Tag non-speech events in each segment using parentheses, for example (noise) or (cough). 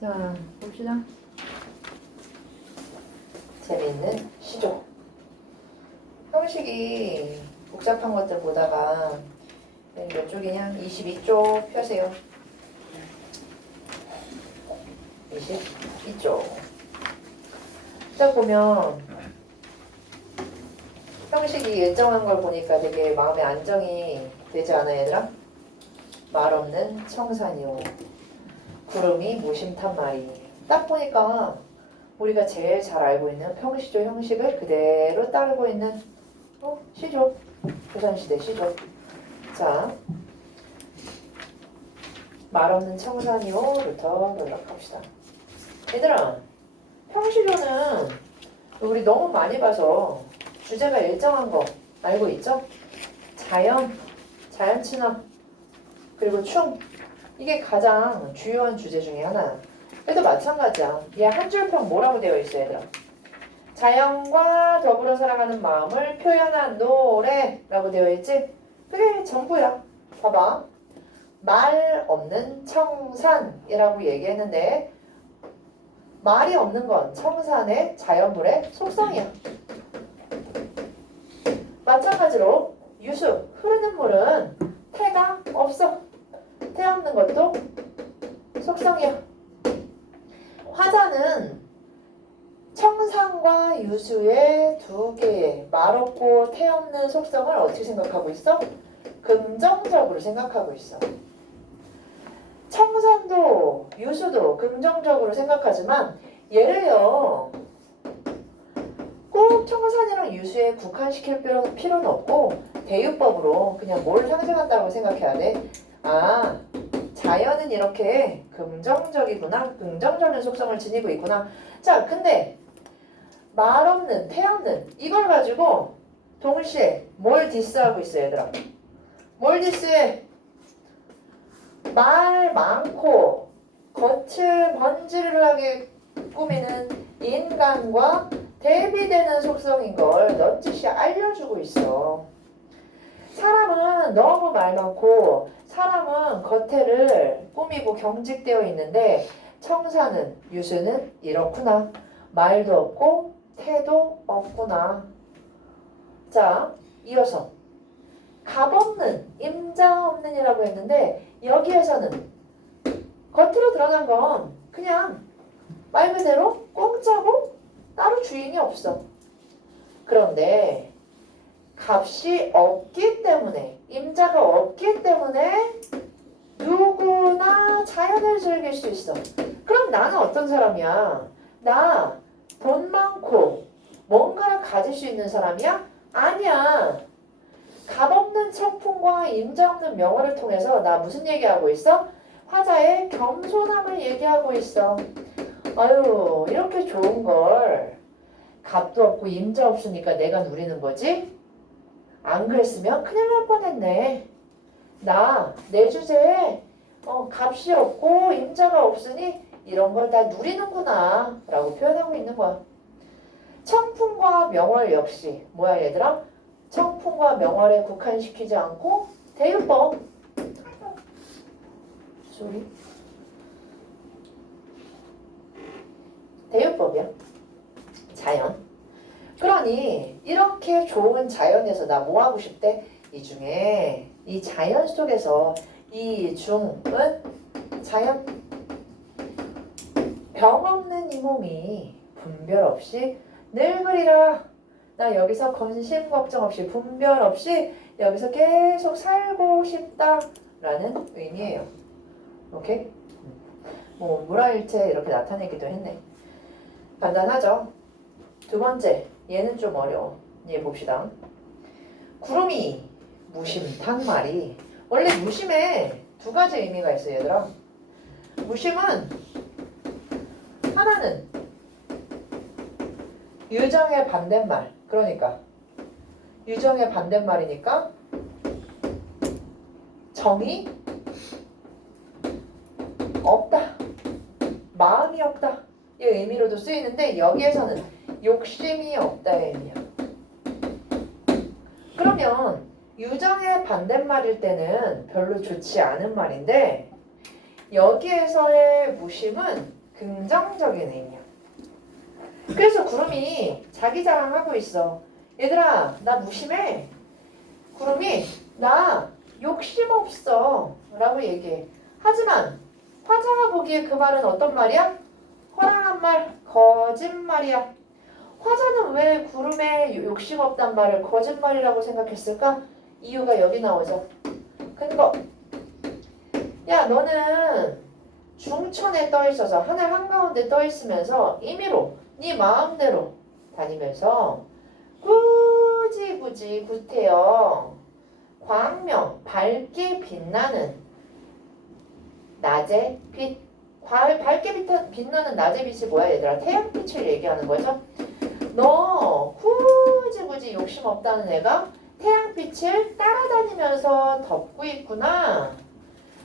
자, 봅시다. 재미있는 시조. 형식이 복잡한 것들 보다가 몇 쪽이냐? 22쪽 펴세요. 22쪽. 딱 보면 형식이 일정한 걸 보니까 되게 마음에 안정이 되지 않아 얘들아? 말 없는 청산이요. 구름이 무심탄 말이. 딱 보니까 우리가 제일 잘 알고 있는 평시조 형식을 그대로 따르고 있는 어? 시조. 조선시대 시조. 자, 말 없는 청산이요부터 연락합시다. 얘들아, 평시조는 우리 너무 많이 봐서 주제가 일정한 거 알고 있죠? 자연, 자연 친화, 그리고 충. 이게 가장 주요한 주제 중에 하나야. 얘도 마찬가지야. 얘 한 줄평 뭐라고 되어 있어, 얘들아? 자연과 더불어 살아가는 마음을 표현한 노래라고 되어 있지? 그게 전부야. 봐봐. 말 없는 청산이라고 얘기했는데 말이 없는 건 청산의 자연물의 속성이야. 마찬가지로 유수, 흐르는 물은 태가 없어. 태 없는 것도 속성이야. 화자는 청산과 유수의 두 개의 말 없고 태 없는 속성을 어떻게 생각하고 있어? 긍정적으로 생각하고 있어. 청산도 유수도 긍정적으로 생각하지만 얘를요 꼭 청산이랑 유수에 국한시킬 필요- 필요는 없고 대유법으로 그냥 뭘 상징한다고 생각해야 돼. 아 자연은 이렇게 긍정적이구나 긍정적인 속성을 지니고 있구나. 자 근데 말 없는 태 없는 이걸 가지고 동시에 뭘 디스하고 있어 얘들아. 뭘 디스해? 말 많고 겉을 번지르르하게 꾸미는 인간과 대비되는 속성인 걸 넌지시 알려주고 있어. 사람은 너무 말 많고 사람은 겉에를 꾸미고 경직되어 있는데 청사는 유수는 이렇구나. 말도 없고 태도 없구나. 자, 이어서 갑 없는 임자 없는이라고 했는데 여기에서는 겉으로 드러난 건 그냥 말 그대로 공짜고 따로 주인이 없어. 그런데 값이 없기 때문에 임자가 없기 때문에 누구나 자연을 즐길 수 있어. 그럼 나는 어떤 사람이야? 나 돈 많고 뭔가를 가질 수 있는 사람이야? 아니야. 값 없는 청풍과 임자 없는 명언을 통해서 나 무슨 얘기하고 있어? 화자의 겸손함을 얘기하고 있어. 아유, 이렇게 좋은 걸 값도 없고 임자 없으니까 내가 누리는 거지? 안 그랬으면 큰일 날 뻔했네. 나, 내 주제에 어, 값이 없고 임자가 없으니 이런 걸 다 누리는구나 라고 표현하고 있는 거야. 청풍과 명월 역시 뭐야 얘들아? 청풍과 명월에 국한시키지 않고 대유법 소리 대유법이야 자연 그러니 이렇게 좋은 자연에서 나 뭐 하고 싶대? 이 중에 이 자연 속에서 이 중은 자연 병 없는 이 몸이 분별 없이 늙으리라 나 여기서 건심 걱정 없이 분별 없이 여기서 계속 살고 싶다 라는 의미예요. 오케이? 뭐 물화일체 이렇게 나타내기도 했네. 간단하죠? 두 번째, 얘는 좀 어려워. 얘 봅시다. 구름이 무심탄 말이 원래 무심에 두 가지 의미가 있어요, 얘들아. 무심은 하나는 유정의 반대말. 그러니까 유정의 반대말이니까 정이 없다. 마음이 없다. 이 의미로도 쓰이는데 여기에서는 욕심이 의미야. 그러면 유정의 반대말일 때는 별로 좋지 않은 말인데 여기에서의 무심은 긍정적인 의미야. 그래서 구름이 자기 자랑하고 있어. 얘들아, 나 무심해. 구름이 나 욕심 없어. 라고 얘기해. 하지만 화자가 보기에 그 말은 어떤 말이야? 허랑한 말, 거짓말이야. 화자는 왜 구름에 욕심 없단 말을 거짓말이라고 생각했을까? 이유가 여기 나오죠. 근거. 야, 너는 중천에 떠 있어서 하늘 한가운데 떠 있으면서 임의로 네 마음대로 다니면서 굳이 굳이 구태여 광명 밝게 빛나는 낮의 빛 발- 밝게 빛- 빛나는 낮의 빛이 뭐야 얘들아 태양빛을 얘기하는 거죠 너 굳이 굳이 욕심 없다는 애가 태양빛을 따라다니면서 덮고 있구나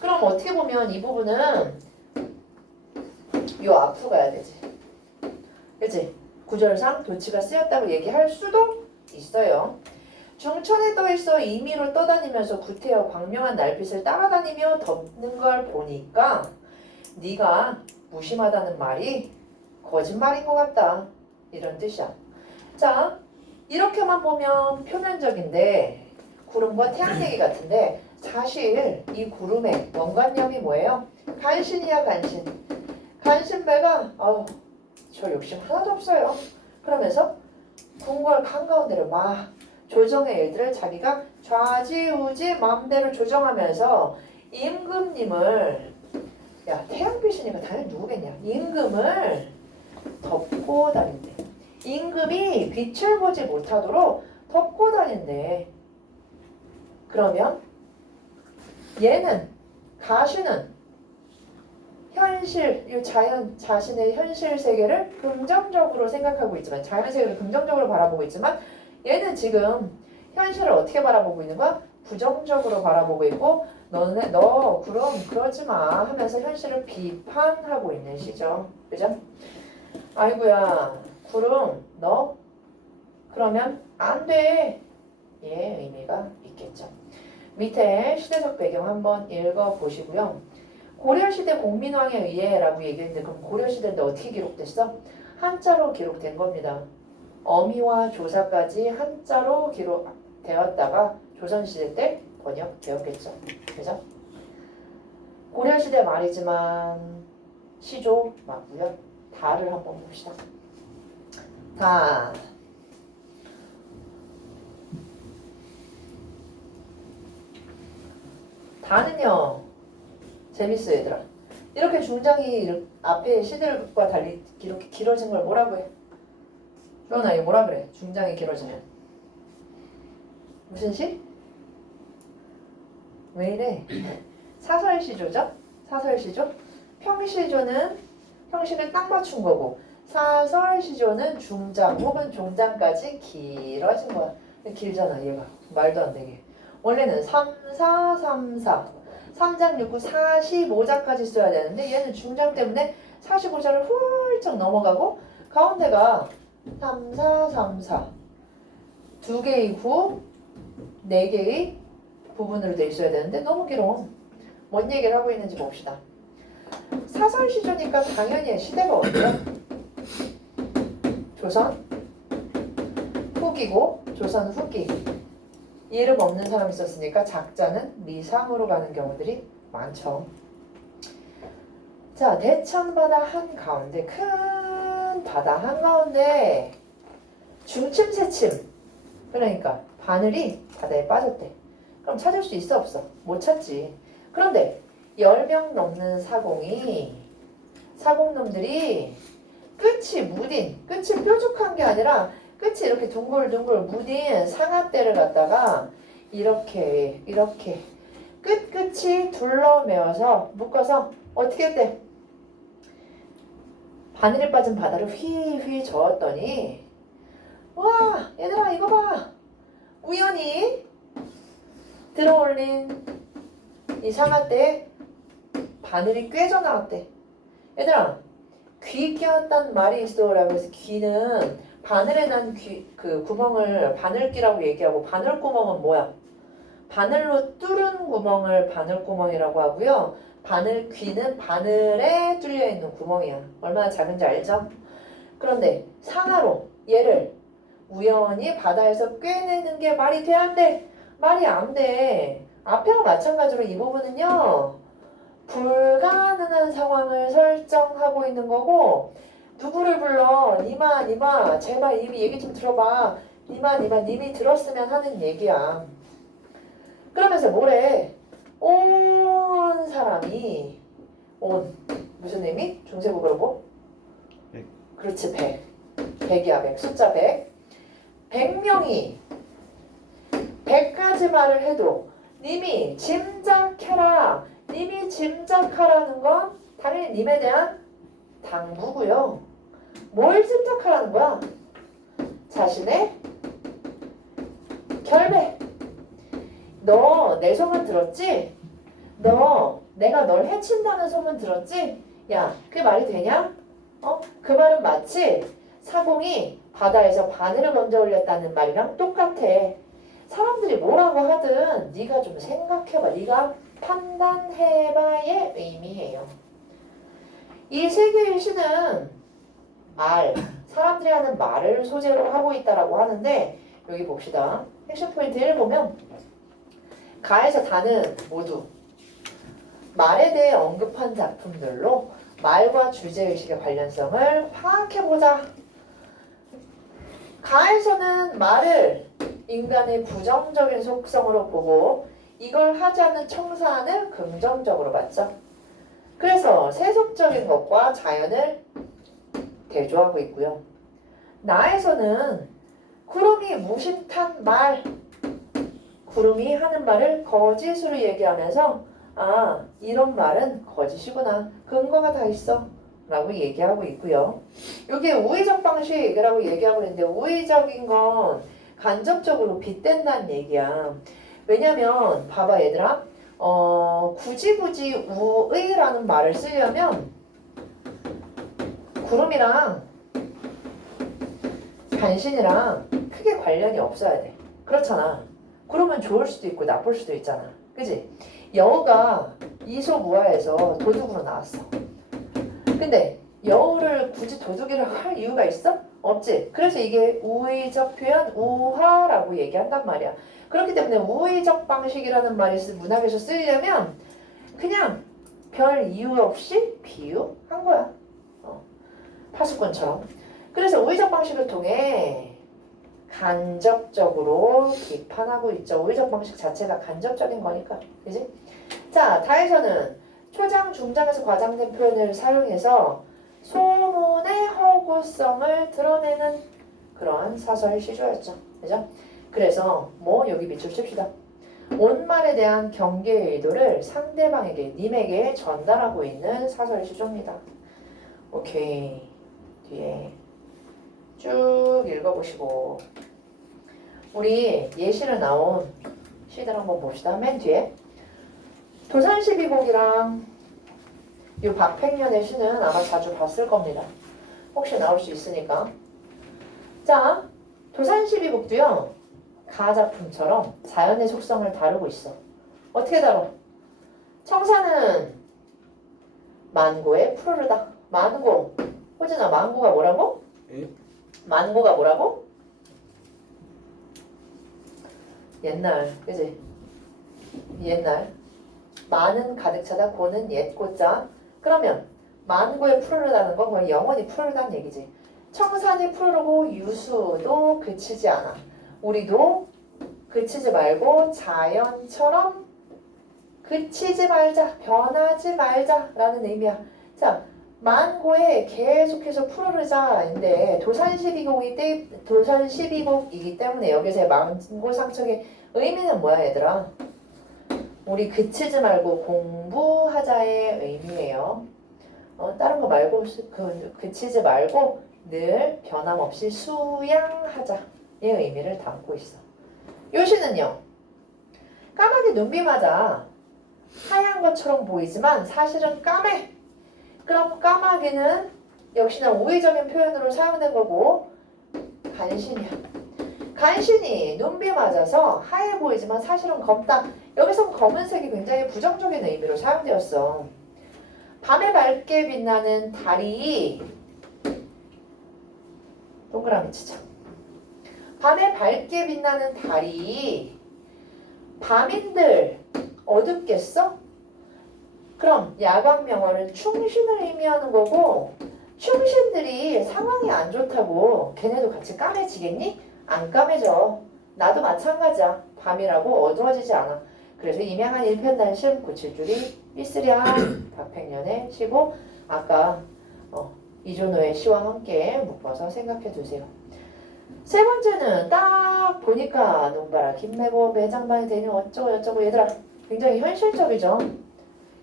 그럼 어떻게 보면 이 부분은 요 앞으로 가야 되지 그치? 구절상 도치가 쓰였다고 얘기할 수도 있어요. 중천에 떠 있어 임의로 떠다니면서 구태여 광명한 날빛을 따라다니며 덮는 걸 보니까 네가 무심하다는 말이 거짓말인 것 같다. 이런 뜻이야. 자, 이렇게만 보면 표면적인데 구름과 태양 얘기 같은데 사실 이 구름의 연관력이 뭐예요? 간신이야 간신. 간신배가 아우 저 욕심 하나도 없어요. 그러면서 궁궐 한가운데를 막 조정의 일들을 자기가 좌지우지 마음대로 조정하면서 임금님을 야 태양빛이니까 당연히 누구겠냐 임금을 덮고 다닌대 임금이 빛을 보지 못하도록 덮고 다닌대 그러면 얘는 가시는 현실, 이 자연 자신의 현실 세계를 긍정적으로 생각하고 있지만 자연 세계를 긍정적으로 바라보고 있지만 얘는 지금 현실을 어떻게 바라보고 있는 거야? 부정적으로 바라보고 있고 너네 너 그럼 그러지 마 하면서 현실을 비판하고 있는 시죠. 그죠? 아이고야 구름 너 그러면 안 돼. 예 의미가 있겠죠. 밑에 시대적 배경 한번 읽어 보시고요. 고려시대 공민왕에 의해라고 얘기했는데 그럼 고려시대인데 어떻게 기록됐어? 한자로 기록된 겁니다. 어미와 조사까지 한자로 기록되었다가 조선시대 때 번역되었겠죠. 그죠? 고려시대 말이지만 시조 맞고요. 다를 한번 봅시다. 다 다는요 재밌어 얘들아. 이렇게 중장이 앞에 시들과 달리 이렇게 길어진 걸 뭐라고 해? 조연아 이거 뭐라 그래? 중장이 길어지면 무슨 시? 왜 이래? (clears throat) 사설시조죠? 사설시조? 평시조는 평시를 딱 맞춘 거고 사설시조는 중장 혹은 종장까지 길어진 거야. 길잖아 얘가 말도 안 되게. 원래는 3, 4, 3, 4 3장 6구 45자까지 써야 되는데 얘는 중장 때문에 45자를 훌쩍 넘어가고 가운데가 3, 4, 3, 4. 두 개의 구, 네 개의 부분으로 돼 있어야 되는데 너무 길어. 뭔 얘기를 하고 있는지 봅시다. 사설 시조니까 당연히 시대가 어디야? 조선 후기고 조선 후기. 이름 없는 사람이 있었으니까 작자는 미상으로 가는 경우들이 많죠. 자, 대천 바다 한 가운데 큰 바다 한 가운데 중침 새침 그러니까 바늘이 바다에 빠졌대. 그럼 찾을 수 있어 없어? 못 찾지. 그런데 10명 넘는 사공이 사공놈들이 끝이 무딘, 끝이 뾰족한 게 아니라 끝이 이렇게 둥글둥글 무딘 상아대를 갖다가 이렇게 이렇게 끝끝이 둘러매어서 묶어서 어떻게 했대? 바늘에 빠진 바다를 휘휘 저었더니 와 얘들아 이거 봐 우연히 들어올린 이 상아대에 바늘이 꿰져 나왔대 얘들아 귀 꼈단 말이 있어라고 해서 귀는 바늘에 난 귀 그 구멍을 바늘귀라고 얘기하고 바늘구멍은 뭐야? 바늘로 뚫은 구멍을 바늘구멍이라고 하고요. 바늘 귀는 바늘에 뚫려 있는 구멍이야. 얼마나 작은지 알죠? 그런데 상하로 얘를 우연히 바다에서 꿰내는 게 말이 돼안 돼? 말이 안 돼. 앞에와 마찬가지로 이 부분은요. 불가능한 상황을 설정하고 있는 거고 누구를 불러? 니마 니마 제발 이미 얘기 좀 들어봐. 니마 니마 님이 들었으면 하는 얘기야. 그러면서 뭐래? 온 사람이 온 무슨 의미? 중세국어로 뭐? 백. 그렇지 백. 백이야 백. 숫자 백. 백 명이 백 가지 말을 해도 님이. 님이 짐작하라는 건 당연히 님에 대한 당부고요. 뭘 짐작하라는 거야? 자신의 결백. 너 내 소문 들었지? 너 내가 널 해친다는 소문 들었지? 야, 그게 말이 되냐? 어? 그 말은 마치 사공이 바다에서 바늘을 먼저 올렸다는 말이랑 똑같아. 사람들이 뭐라고 하든 네가 좀 생각해봐. 네가 판단해봐의 의미예요. 이 세계의 시는 말, 사람들이 하는 말을 소재로 하고 있다라고 하는데 여기 봅시다. 액션 포인트 1 보면 가에서 다는 모두 말에 대해 언급한 작품들로 말과 주제의식의 관련성을 파악해보자. 가에서는 말을 인간의 부정적인 속성으로 보고 이걸 하지 않는 청사안을 긍정적으로 봤죠. 그래서 세속적인 것과 자연을 대조하고 있고요. 나에서는 구름이 무심탄 말, 구름이 하는 말을 거짓으로 얘기하면서 아 이런 말은 거짓이구나 근거가 다 있어 라고 얘기하고 있고요. 이게 우의적 방식이라고 얘기하고 있는데 우의적인 건 간접적으로 빗댄다는 얘기야. 왜냐면 봐봐 얘들아 어, 굳이 굳이 우의라는 말을 쓰려면 구름이랑 간신이랑 크게 관련이 없어야 돼. 그렇잖아. 구름은 좋을 수도 있고 나쁠 수도 있잖아. 그지? 여우가 이소무화에서 도둑으로 나왔어. 근데 여우를 굳이 도둑이라고 할 이유가 있어? 없지. 그래서 이게 우의적 표현, 우화라고 얘기한단 말이야. 그렇기 때문에 우의적 방식이라는 말이 쓰- 문학에서 쓰려면 그냥 별 이유 없이 비유한 거야. 어. 파수꾼처럼. 그래서 우의적 방식을 통해 간접적으로 비판하고 있죠. 우의적 방식 자체가 간접적인 거니까. 그지? 자, 다에서는 초장, 중장에서 과장된 표현을 사용해서 소문의 허구성을 드러내는 그러한 사설 시조였죠. 그죠? 그래서 뭐 여기 밑줄 칩시다. 온 말에 대한 경계의 의도를 상대방에게, 님에게 전달하고 있는 사설 시조입니다. 오케이. 뒤에 쭉 읽어보시고 우리 예시로 나온 시들 한번 봅시다. 맨 뒤에 도산시비곡이랑 이 박팽년의 시는 아마 자주 봤을 겁니다. 혹시 나올 수 있으니까. 자, 도산시비곡도요. 가작품처럼 자연의 속성을 다루고 있어. 어떻게 다뤄? 청사는 만고에 푸르르다. 만고. 호진아, 만고가 뭐라고? 예? 만고가 뭐라고? 옛날, 그지? 옛날. 많은 가득 차다, 고는 옛 고자. 그러면 만고에 푸르르다는 건 거의 영원히 푸르르다는 얘기지. 청산이 푸르르고 유수도 그치지 않아. 우리도 그치지 말고 자연처럼 그치지 말자, 변하지 말자라는 의미야. 자, 만고에 계속해서 푸르르자인데 도산 12곡이 때 도산 12곡이기 때문에 여기서의 만고 상척의 의미는 뭐야 얘들아? 우리 그치지 말고 공부하자의 의미예요. 어, 다른 거 말고 수- 그, 그치지 말고 늘 변함없이 수양하자의 의미를 담고 있어. 요시는요. 까마귀 눈비마자 하얀 것처럼 보이지만 사실은 까매. 그럼 까마귀는 역시나 우회적인 표현으로 사용된 거고 간신이야. 간신히 눈비 맞아서 하얘 보이지만 사실은 검다. 여기서 검은색이 굉장히 부정적인 의미로 사용되었어. 밤에 밝게 빛나는 달이 동그라미 치자. 밤에 밝게 빛나는 달이 밤인들 어둡겠어? 그럼 야광 명월은 충신을 의미하는 거고 충신들이 상황이 안 좋다고 걔네도 같이 까매지겠니? 안 까매져. 나도 마찬가지야. 밤이라고 어두워지지 않아. 그래서 임양한 일편단심 고칠줄이 삐쓰리한 (clears throat) 박팽년의 시고 아까 어, 이존호의 시와 함께 묶어서 생각해 두세요. 세 번째는 딱 보니까 눈바라 김매고 매장반이 되니 어쩌고 저쩌고 얘들아 굉장히 현실적이죠.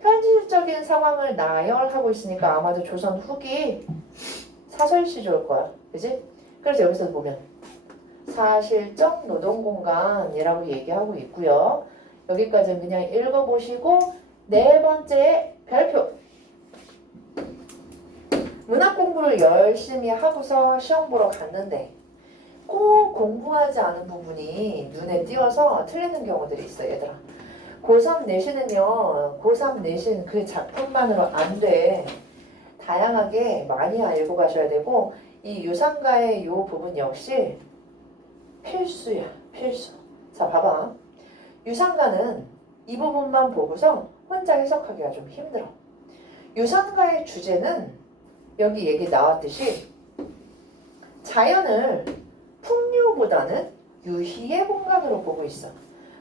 현실적인 상황을 나열하고 있으니까 아마도 조선 후기 사설 시조일 거야. 그지? 그래서 여기서 보면 사실적 노동공간이라고 얘기하고 있고요. 여기까지는 그냥 읽어보시고 네 번째 별표 문학 공부를 열심히 하고서 시험 보러 갔는데 꼭 공부하지 않은 부분이 눈에 띄어서 틀리는 경우들이 있어요, 얘들아. 고3 내신은요, 고3 내신 그 작품만으로 안 돼. 다양하게 많이 알고 가셔야 되고, 이 유상가의 이 부분 역시 필수야, 필수. 자, 봐봐. 유상가는 이 부분만 보고서 혼자 해석하기가 좀 힘들어. 유상가의 주제는 여기 얘기 나왔듯이 자연을 풍류보다는 유희의 공간으로 보고 있어.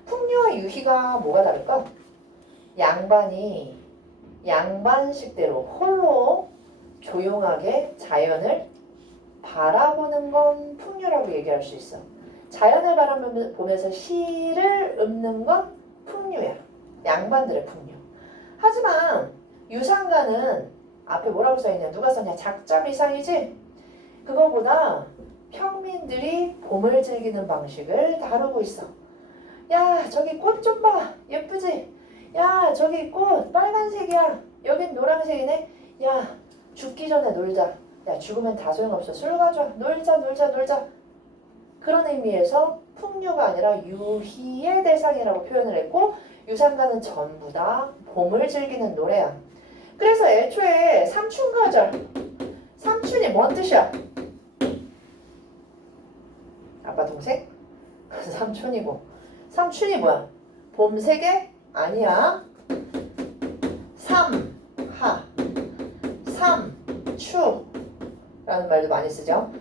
풍류와 유희가 뭐가 다를까? 양반이 양반식대로 홀로 조용하게 자연을 바라보는 건 풍류라고 얘기할 수 있어. 자연을 바라보면서 시를 읊는 건 풍류야. 양반들의 풍류. 하지만 유상가는 앞에 뭐라고 써있냐? 누가 썼냐? 작자 이상이지? 그거보다 평민들이 봄을 즐기는 방식을 다루고 있어. 야, 저기 꽃 좀 봐. 예쁘지? 야, 저기 꽃 빨간색이야. 여긴 노란색이네. 야, 죽기 전에 놀자. 야, 죽으면 다 소용없어. 술 가져와. 놀자, 놀자, 놀자. 그런 의미에서 풍류가 아니라 유희의 대상이라고 표현을 했고 유산가는 전부 다 봄을 즐기는 노래야. 그래서 애초에 삼춘가절 삼춘이 뭔 뜻이야? 아빠 동생? 삼촌이고 삼춘이 뭐야? 봄 세계? 아니야 삼 하 삼 추 라는 말도 많이 쓰죠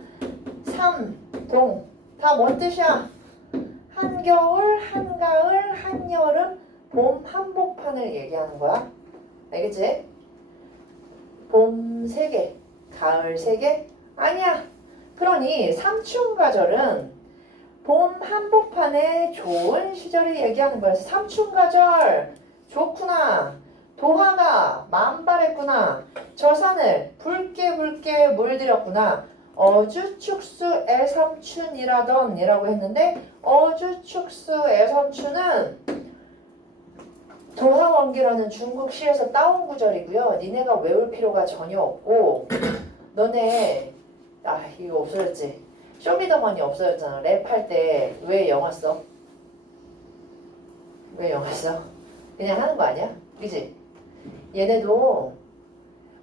삼 동 다 뭔 뜻이야? 한겨울, 한가을, 한여름, 봄 한복판을 얘기하는 거야 알겠지? 봄 세계, 가을 세계? 아니야 그러니 삼춘가절은 봄 한복판의 좋은 시절을 얘기하는 거야. 삼춘가절 좋구나. 도화가 만발했구나. 저 산을 붉게 붉게 물들였구나. 어주축수 애삼춘이라던 이라고 했는데 어주축수 애삼춘은 도화원기라는 중국 시에서 따온 구절이고요. 니네가 외울 필요가 전혀 없고 (clears throat) 너네 아 이거 없어졌지. 쇼미더머니 없어졌잖아. 랩할 때 왜 영화 써? 왜 영화 써? 그냥 하는 거 아니야? 그지? 얘네도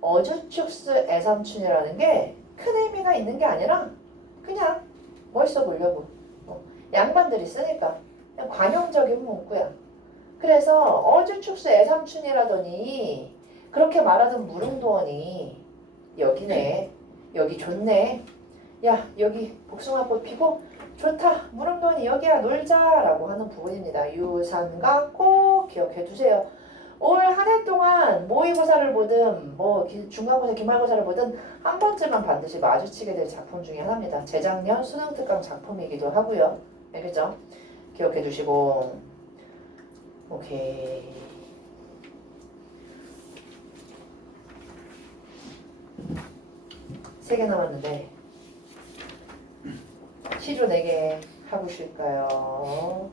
어주축수 애삼춘이라는 게 큰 의미가 있는 게 아니라 그냥 멋있어 보려고. 어, 양반들이 쓰니까 그냥 관용적인 문구야. 그래서 어주 축수 애삼춘이라더니 그렇게 말하던 무릉도원이 여기네. 여기 좋네. 야 여기 복숭아꽃 피고 좋다. 무릉도원이 여기야. 놀자라고 하는 부분입니다. 유산가 꼭 기억해 두세요 올 한 해 동안 모의고사를 보든 뭐 기- 중간고사 기말고사를 보든 한 번쯤은 반드시 마주치게 될 작품 중에 하나입니다. 재작년 수능특강 작품이기도 하고요. 알겠죠? 기억해 두시고. 오케이. 세 개 남았는데. 시조 4개 하고 쉴까요?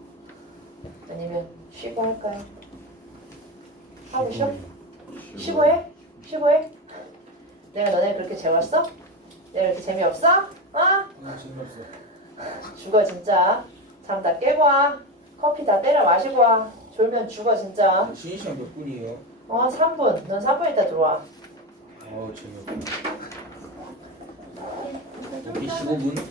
아니면 쉬고 할까요? 하고 쉬어? 쉬고 해? 쉬고 해? 내가 너네 그렇게 재웠어? 내가 이렇게 재미없어? 어? 아 재미없어. 죽어 진짜. 잠 다 깨고 와. 커피 다 때려 마시고 와. 졸면 죽어 진짜. 쉬는 시간 몇 분이에요? 어 3분. 넌 3분 있다 들어와. 아우 재미없다 여기 15분?